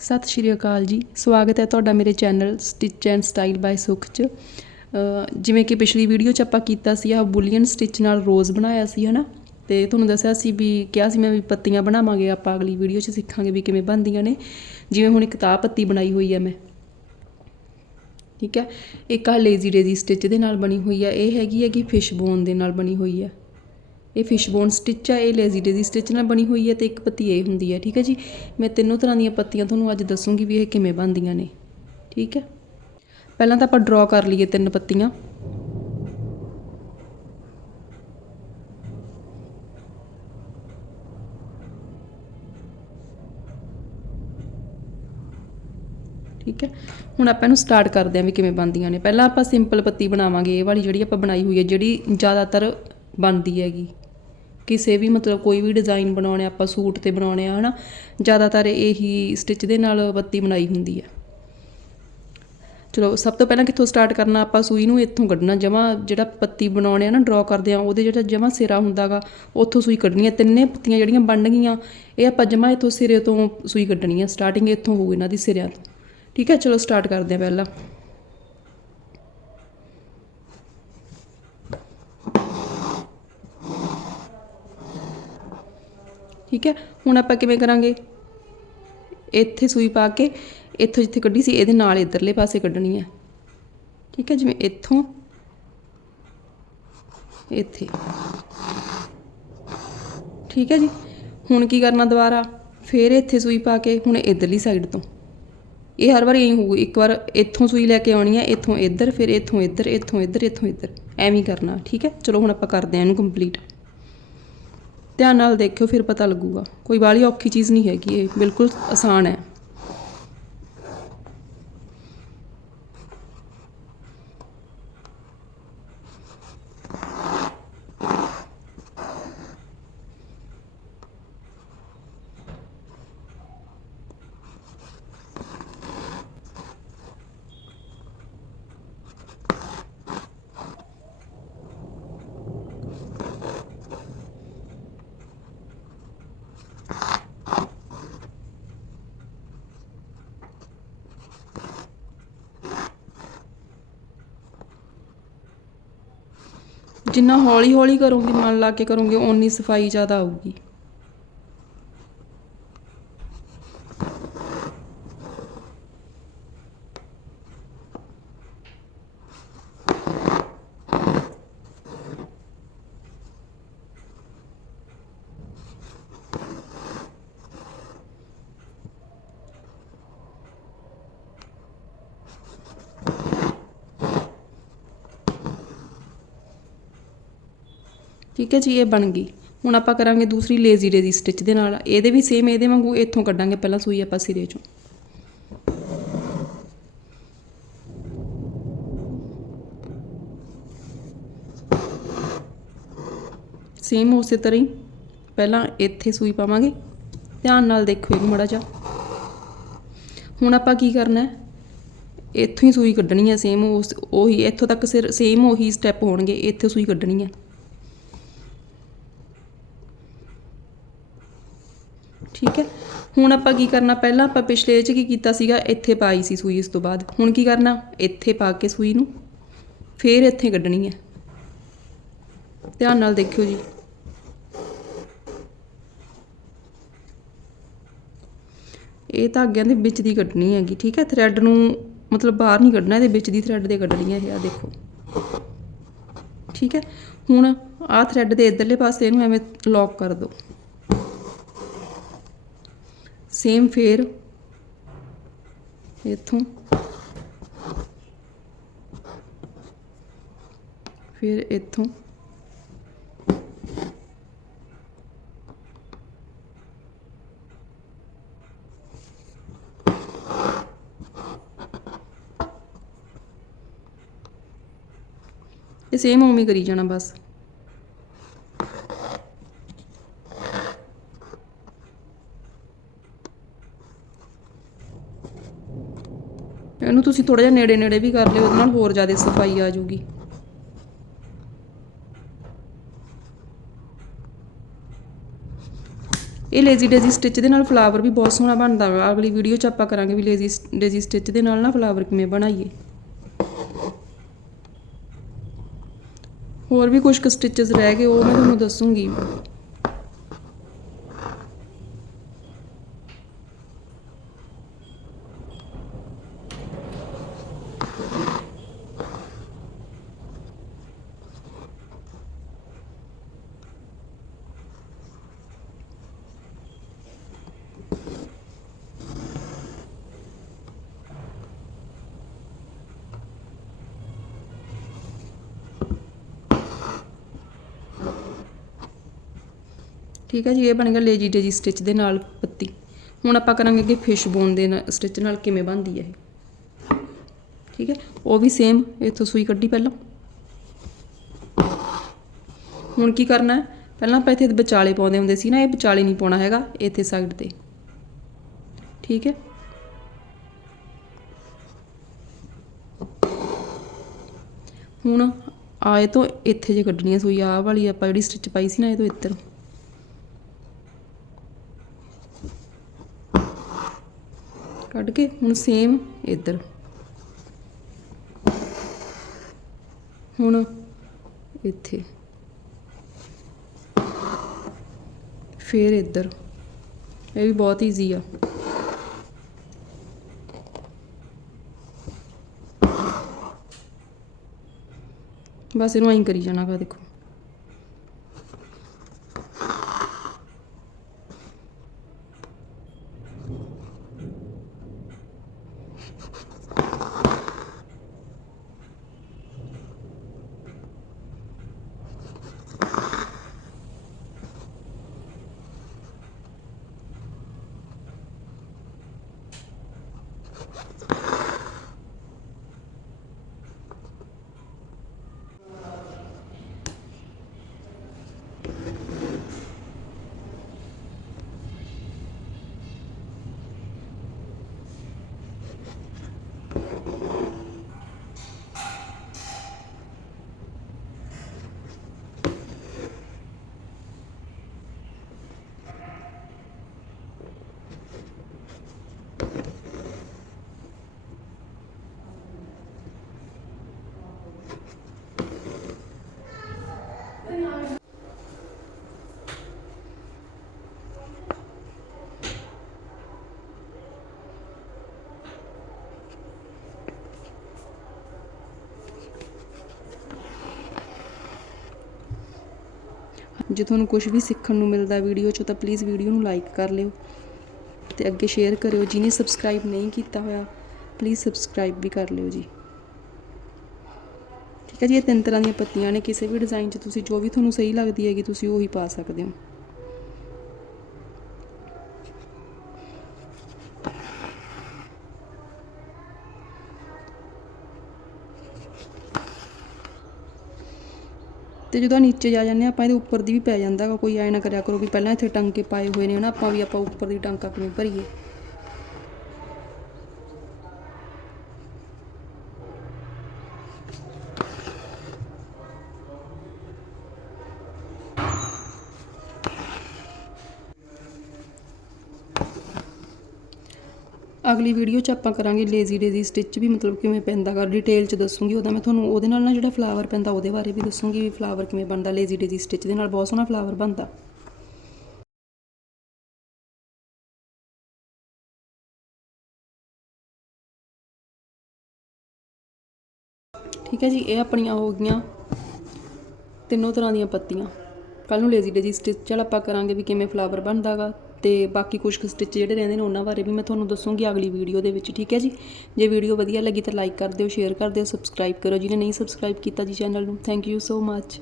ਸਤਿ ਸ਼੍ਰੀ ਅਕਾਲ ਜੀ। ਸਵਾਗਤ ਹੈ ਤੁਹਾਡਾ ਮੇਰੇ channel stitch and style by Sukh 'ਚ। ਜਿਵੇਂ ਕਿ ਪਿਛਲੀ ਵੀਡੀਓ 'ਚ ਆਪਾਂ ਕੀਤਾ ਸੀ ਆ ਬੁਲੀਅਨ ਸਟਿਚ ਨਾਲ ਰੋਜ਼ ਬਣਾਇਆ ਸੀ, ਹਨਾ? ਤੇ ਤੁਹਾਨੂੰ ਦੱਸਿਆ ਸੀ ਵੀ, ਕਿਹਾ ਸੀ ਮੈਂ ਵੀ ਪੱਤੀਆਂ ਬਣਾਵਾਂਗੇ, ਆਪਾਂ ਅਗਲੀ ਵੀਡੀਓ 'ਚ ਸਿੱਖਾਂਗੇ ਵੀ ਕਿਵੇਂ ਬਣਦੀਆਂ ਨੇ। ਜਿਵੇਂ ਹੁਣ ਇੱਕ ਤਾਂ ਪੱਤੀ ਬਣਾਈ ਹੋਈ ਹੈ ਮੈਂ। ਠੀਕ ਹੈ? ਇੱਕ ਆ ਲੇਜ਼ੀ ਡੇਜ਼ੀ ਸਟਿਚ ਦੇ ਨਾਲ ਬਣੀ ਹੋਈ ਹੈ ਇਹ ਹੈਗੀ ਹੈ ਕਿ ਫਿਸ਼ ਬੋਨ ਦੇ ਨਾਲ ਬਣੀ ਹੋਈ ਹੈ ਇਹ ਫਿਸ਼ ਬੋਨ ਸਟਿਚ ਹੈ ਇਹ ਲੇਜ਼ੀ ਡੇਜ਼ੀ ਸਟਿਚ ਨਾਲ ਬਣੀ ਹੋਈ ਹੈ ਤੇ ਇੱਕ ਪੱਤੀ ਇਹ ਹੁੰਦੀ ਹੈ ਠੀਕ ਹੈ ਜੀ? ਮੈਂ ਤਿੰਨੋਂ ਤਰ੍ਹਾਂ ਦੀਆਂ ਪੱਤੀਆਂ ਤੁਹਾਨੂੰ ਅੱਜ ਦੱਸੂਗੀ ਵੀ ਇਹ ਕਿਵੇਂ ਬਣਦੀਆਂ ਨੇ, ਠੀਕ ਹੈ ਪਹਿਲਾਂ ਤਾਂ ਆਪਾਂ ਡਰਾ ਕਰ ਲਈਏ ਤਿੰਨ ਪੱਤੀਆਂ। ਠੀਕ ਹੈ ਹੁਣ ਆਪਾਂ ਇਹਨੂੰ ਸਟਾਰਟ ਕਰਦੇ ਹਾਂ ਵੀ ਕਿਵੇਂ ਬਣਦੀਆਂ ਨੇ। ਪਹਿਲਾਂ ਆਪਾਂ ਸਿੰਪਲ ਪੱਤੀ ਬਣਾਵਾਂਗੇ, ਇਹ ਵਾਲੀ ਜਿਹੜੀ ਆਪਾਂ ਬਣਾਈ ਹੋਈ ਹੈ ਜਿਹੜੀ ਜ਼ਿਆਦਾਤਰ ਬਣਦੀ ਹੈਗੀ। ਕਿਸੇ ਵੀ ਮਤਲਬ ਕੋਈ ਵੀ ਡਿਜ਼ਾਈਨ ਬਣਾਉਣੇ, ਆਪਾਂ ਸੂਟ ਤੇ ਬਣਾਉਣੇ ਆ, ਹਨਾ? ਜ਼ਿਆਦਾਤਰ ਇਹੀ ਸਟਿਚ ਦੇ ਨਾਲ ਪੱਤੀ ਬਣਾਈ ਹੁੰਦੀ ਹੈ ਚਲੋ, ਸਭ ਤੋਂ ਪਹਿਲਾਂ ਕਿੱਥੋਂ ਸਟਾਰਟ ਕਰਨਾ? ਆਪਾਂ ਸੂਈ ਨੂੰ ਇੱਥੋਂ ਕੱਢਣਾ। ਜਮਾ ਜਿਹੜਾ ਪੱਤੀ ਬਣਾਉਣੇ ਆ ਨਾ ਡਰਾ ਕਰਦੇ ਆ, ਉਹਦੇ ਜਿਹੜਾ ਜਮਾ ਸਿਰਾ ਹੁੰਦਾਗਾ, ਉੱਥੋਂ ਸੂਈ ਕੱਢਣੀ ਹੈ ਤਿੰਨੇ ਪੱਤੀਆਂ ਜਿਹੜੀਆਂ ਬਣ ਗਈਆਂ, ਇਹ ਆਪਾਂ ਜਮਾ ਇੱਥੋਂ ਸਿਰੇ ਤੋਂ ਸੂਈ ਕੱਢਣੀ ਆ। ਸਟਾਰਟਿੰਗ ਇੱਥੋਂ ਹੋਊ ਇਹਨਾਂ ਦੀ ਸਿਰਿਆਂ ਤੋਂ। ਠੀਕ ਹੈ ਚਲੋ ਸਟਾਰਟ ਕਰਦੇ ਆ ਪਹਿਲਾਂ। ਠੀਕ ਹੈ? ਹੁਣ ਆਪਾਂ ਕਿਵੇਂ ਕਰਾਂਗੇ? ਇੱਥੇ ਸੂਈ ਪਾ ਕੇ ਇੱਥੋਂ ਜਿੱਥੇ ਕੱਢੀ ਸੀ, ਇਹਦੇ ਨਾਲ ਇਧਰਲੇ ਪਾਸੇ ਕੱਢਣੀ ਹੈ। ਠੀਕ ਹੈ? ਜਿਵੇਂ ਇੱਥੋਂ, ਇੱਥੇ। ਠੀਕ ਹੈ ਜੀ? ਹੁਣ ਕੀ ਕਰਨਾ ਦੁਬਾਰਾ? ਫੇਰ ਇੱਥੇ ਸੂਈ ਪਾ ਕੇ, ਹੁਣ ਇਧਰਲੀ ਸਾਈਡ ਤੋਂ। ਇਹ ਹਰ ਵਾਰ ਇਹੀ ਹੋਊ, ਇੱਕ ਵਾਰ ਇੱਥੋਂ ਸੂਈ ਲੈ ਕੇ ਆਉਣੀ ਹੈ, ਇੱਥੋਂ ਇੱਧਰ, ਫਿਰ ਇੱਥੋਂ ਇੱਧਰ ਇੱਥੋਂ ਇੱਧਰ ਇੱਥੋਂ ਇੱਧਰ। ਐਵੇਂ ਕਰਨਾ, ਠੀਕ ਹੈ? ਚਲੋ ਹੁਣ ਆਪਾਂ ਕਰਦੇ ਹਾਂ ਇਹਨੂੰ ਕੰਪਲੀਟ ਧਿਆਨ ਨਾਲ ਦੇਖਿਓ, ਫਿਰ ਪਤਾ ਲੱਗੂਗਾ। ਕੋਈ ਬਾਹਲੀ ਔਖੀ ਚੀਜ਼ ਨਹੀਂ ਹੈਗੀ, ਇਹ ਬਿਲਕੁਲ ਆਸਾਨ ਹੈ। ਜਿੰਨਾ ਹੌਲੀ ਹੌਲੀ ਕਰੋਗੇ ਮਨ ਲਾ ਕੇ ਕਰੋਗੇ ਓਨੀ ਸਫ਼ਾਈ ਜ਼ਿਆਦਾ ਆਊਗੀ। ਠੀਕ ਹੈ ਜੀ, ਇਹ ਬਣ ਗਈ। ਹੁਣ ਆਪਾਂ ਕਰਾਂਗੇ ਦੂਸਰੀ ਲੇਜ਼ੀ ਡੇਜ਼ੀ ਸਟਿਚ ਦੇ ਨਾਲ। ਇਹਦੇ ਵੀ ਸੇਮ ਇਹਦੇ ਵਾਂਗੂ ਇੱਥੋਂ ਕੱਢਾਂਗੇ, ਪਹਿਲਾਂ ਸੂਈ ਆਪਾਂ ਸਿਰੇ ਚੋਂ। ਸੇਮ ਉਸੇ ਤਰ੍ਹਾਂ ਹੀ। ਪਹਿਲਾਂ ਇੱਥੇ ਸੂਈ ਪਾਵਾਂਗੇ। ਧਿਆਨ ਨਾਲ ਦੇਖੋ ਇਹਨੂੰ ਮੜਾ ਜਾ ਹੁਣ ਆਪਾਂ ਕੀ ਕਰਨਾ ਹੈ? ਇੱਥੋਂ ਹੀ ਸੂਈ ਕੱਢਣੀ ਹੈ ਸੇਮ ਉਸ ਉਹੀ, ਇੱਥੋਂ ਤੱਕ ਸਿਰ ਸੇਮ ਉਹੀ ਸਟੈਪ ਹੋਣਗੇ, ਇੱਥੇ ਸੂਈ ਕੱਢਣੀ ਹੈ ਠੀਕ ਹੈ ਹੁਣ ਆਪਾਂ ਕੀ ਕਰਨਾ? ਪਹਿਲਾਂ ਆਪਾਂ ਪਿਛਲੇ 'ਚ ਕੀ ਕੀਤਾ ਸੀਗਾ? ਇੱਥੇ ਪਾਈ ਸੀ ਸੂਈ ਇਸ ਤੋਂ ਬਾਅਦ। ਹੁਣ ਕੀ ਕਰਨਾ? ਇੱਥੇ ਪਾ ਕੇ ਸੂਈ ਨੂੰ ਫੇਰ ਇੱਥੇ ਕੱਢਣੀ ਹੈ। ਧਿਆਨ ਨਾਲ ਦੇਖਿਓ ਜੀ। ਇਹ ਧਾਗਿਆਂ ਦੇ ਵਿੱਚ ਦੀ ਕੱਢਣੀ ਹੈਗੀ, ਠੀਕ ਹੈ? ਥਰੈਡ ਨੂੰ ਮਤਲਬ ਬਾਹਰ ਨਹੀਂ ਕੱਢਣਾ, ਇਹਦੇ ਵਿੱਚ ਦੀ ਥਰੈਡ ਦੇ ਕੱਢਣੀ ਹੈ ਇਹ ਆ ਦੇਖੋ। ਠੀਕ ਹੈ? ਹੁਣ ਆਹ ਥਰੈਡ ਦੇ ਇਧਰਲੇ ਪਾਸੇ ਇਹਨੂੰ ਐਵੇਂ ਲੌਕ ਕਰ ਦਿਓ। ਸੇਮ ਫੇਰ ਇੱਥੋਂ। ਫਿਰ ਇੱਥੋਂ। ਇਹ ਸੇਮ ਉਵੇਂ ਕਰੀ ਜਾਣਾ ਬਸ। ਇਹਨੂੰ ਤੁਸੀਂ ਥੋੜਾ ਜਿਹਾ ਨੇੜੇ ਨੇੜੇ ਵੀ ਕਰ ਲਿਓ, ਉਹਦੇ ਨਾਲ ਹੋਰ ਜ਼ਿਆਦਾ ਸਫ਼ਾਈ ਆ ਜਾਊਗੀ। ਇਹ ਲੇਜ਼ੀ ਡੇਜ਼ੀ ਸਟਿਚ ਦੇ ਨਾਲ ਫਲਾਵਰ ਵੀ ਬਹੁਤ ਸੋਹਣਾ ਬਣਦਾ ਵਾ। ਅਗਲੀ ਵੀਡੀਓ 'ਚ ਆਪਾਂ ਕਰਾਂਗੇ ਵੀ ਲੇਜ਼ੀ ਡੇਜ਼ੀ ਸਟਿਚ ਦੇ ਨਾਲ ਨਾ ਫਲਾਵਰ ਕਿਵੇਂ ਬਣਾਈਏ। ਹੋਰ ਵੀ ਕੁਝ ਕੁ ਸਟਿਚਸ ਰਹਿ ਗਏ, ਉਹ ਮੈਂ ਤੁਹਾਨੂੰ ਦੱਸੂਗੀ। ਠੀਕ ਹੈ ਜੀ, ਇਹ ਬਣ ਗਿਆ ਲੇਜੀ ਡੇਜੀ ਸਟਿਚ ਦੇ ਨਾਲ ਪੱਤੀ। ਹੁਣ ਆਪਾਂ ਕਰਾਂਗੇ ਕਿ ਫਿਸ਼ ਬੋਨ ਦੇ ਸਟਿਚ ਨਾਲ ਕਿਵੇਂ ਬਣਦੀ ਹੈ ਇਹ। ਠੀਕ ਹੈ, ਉਹ ਵੀ ਸੇਮ ਇੱਥੋਂ ਸੂਈ ਕੱਢੀ ਪਹਿਲਾਂ। ਹੁਣ ਕੀ ਕਰਨਾ ਹੈ, ਪਹਿਲਾਂ ਆਪਾਂ ਇੱਥੇ ਵਿਚਾਲੇ ਪਾਉਂਦੇ ਹੁੰਦੇ ਸੀ ਨਾ, ਇਹ ਵਿਚਾਲੇ ਨਹੀਂ ਪਾਉਣਾ ਹੈਗਾ, ਇੱਥੇ ਸਾਈਡ ਤੇ। ਠੀਕ ਹੈ। ਹੁਣ ਆਏ ਤੋਂ ਇੱਥੇ ਜੇ ਕੱਢਣੀ ਹੈ ਸੂਈ, ਆਹ ਵਾਲੀ ਆਪਾਂ ਜਿਹੜੀ ਸਟਿਚ ਪਾਈ ਸੀ ਨਾ, ਇਹ ਤੋਂ ਇੱਧਰ। ਕੱਢ ਕੇ ਹੁਣ ਸੇਮ ਇੱਧਰ। ਹੁਣ ਇੱਥੇ। ਫੇਰ ਇੱਧਰ। ਇਹ ਵੀ ਬਹੁਤ ਈਜ਼ੀ ਆ। ਬਸ ਇਹਨੂੰ ਐਂ ਕਰੀ ਜਾਣਾ ਗਾ, ਦੇਖੋ। ਜੇ ਤੁਹਾਨੂੰ ਕੁਝ ਵੀ ਸਿੱਖਣ ਨੂੰ ਮਿਲਦਾ ਵੀਡੀਓ 'ਚੋਂ ਤਾਂ ਪਲੀਜ਼ ਵੀਡੀਓ ਨੂੰ ਲਾਈਕ ਕਰ ਲਿਓ ਤੇ ਅੱਗੇ ਸ਼ੇਅਰ ਕਰਿਓ। ਜਿਹਨੇ ਸਬਸਕ੍ਰਾਈਬ ਨਹੀਂ ਕੀਤਾ ਹੋਇਆ ਪਲੀਜ਼ ਸਬਸਕ੍ਰਾਈਬ ਵੀ ਕਰ ਲਿਓ ਜੀ। ਠੀਕ ਹੈ ਜੀ, ਇਹ ਤਿੰਨ ਤਰ੍ਹਾਂ ਦੀਆਂ ਪੱਤੀਆਂ ਨੇ। ਕਿਸੇ ਵੀ ਡਿਜ਼ਾਈਨ 'ਚ ਤੁਸੀਂ ਜੋ ਵੀ ਤੁਹਾਨੂੰ ਸਹੀ ਲੱਗਦੀ ਹੈਗੀ, ਤੁਸੀਂ ਉਹੀ ਪਾ ਸਕਦੇ ਹੋ। ਤੇ ਜਦੋਂ ਨੀਚੇ ਜਾ ਜਾਂਦੇ ਹਾਂ, ਆਪਾਂ ਇਹਦੇ ਉੱਪਰ ਦੀ ਵੀ ਪੈ ਜਾਂਦਾ ਗਾ। ਕੋਈ ਐ ਨਾ ਕਰਿਆ ਕਰੋ ਵੀ ਪਹਿਲਾਂ ਇੱਥੇ ਟਾਂਕੇ ਪਾਏ ਹੋਏ ਨੇ ਹਨਾ, ਆਪਾਂ ਵੀ ਆਪਾਂ ਉੱਪਰ ਦੀ ਟਾਂਕਾ ਕਿਵੇਂ ਭਰੀਏ। ਅਗਲੀ ਵੀਡੀਓ 'ਚ ਆਪਾਂ ਕਰਾਂਗੇ ਲੇਜ਼ੀ ਡੇਜ਼ੀ ਸਟਿਚ ਵੀ, ਮਤਲਬ ਕਿਵੇਂ ਪੈਂਦਾ ਗਾ ਡਿਟੇਲ 'ਚ ਦੱਸੂਗੀ ਉਹਦਾ। ਮੈਂ ਤੁਹਾਨੂੰ ਉਹਦੇ ਨਾਲ ਨਾ ਜਿਹੜਾ ਫਲਾਵਰ ਪੈਂਦਾ, ਉਹਦੇ ਬਾਰੇ ਵੀ ਦੱਸੂਗੀ ਵੀ ਫਲਾਵਰ ਕਿਵੇਂ ਬਣਦਾ ਲੇਜ਼ੀ ਡੇਜ਼ੀ ਸਟਿਚ ਦੇ ਨਾਲ। ਬਹੁਤ ਸੋਹਣਾ ਫਲਾਵਰ ਬਣਦਾ। ਠੀਕ ਹੈ ਜੀ, ਇਹ ਆਪਣੀਆਂ ਹੋ ਗਈਆਂ ਤਿੰਨੋਂ ਤਰ੍ਹਾਂ ਦੀਆਂ ਪੱਤੀਆਂ। ਕੱਲ ਨੂੰ ਲੇਜ਼ੀ ਡੇਜ਼ੀ ਸਟਿਚ ਚਲ ਆਪਾਂ ਕਰਾਂਗੇ ਵੀ ਕਿਵੇਂ ਫਲਾਵਰ ਬਣਦਾਗਾ ਅਤੇ ਬਾਕੀ ਕੁਝ ਕੁ ਸਟਿਚ ਜਿਹੜੇ ਰਹਿੰਦੇ ਨੇ ਉਹਨਾਂ ਬਾਰੇ ਵੀ ਮੈਂ ਤੁਹਾਨੂੰ ਦੱਸੂੰਗੀ ਅਗਲੀ ਵੀਡੀਓ ਦੇ ਵਿੱਚ, ਠੀਕ ਹੈ ਜੀ? ਜੇ ਵੀਡੀਓ ਵਧੀਆ ਲੱਗੀ ਤਾਂ ਲਾਈਕ ਕਰ ਦਿਓ ਸ਼ੇਅਰ ਕਰ ਦਿਓ ਸਬਸਕ੍ਰਾਈਬ ਕਰੋ। ਜਿਹਨੇ ਨਹੀਂ ਸਬਸਕ੍ਰਾਈਬ ਕੀਤਾ ਜੀ ਚੈਨਲ ਨੂੰ ਥੈਂਕ ਯੂ ਸੋ ਮੱਚ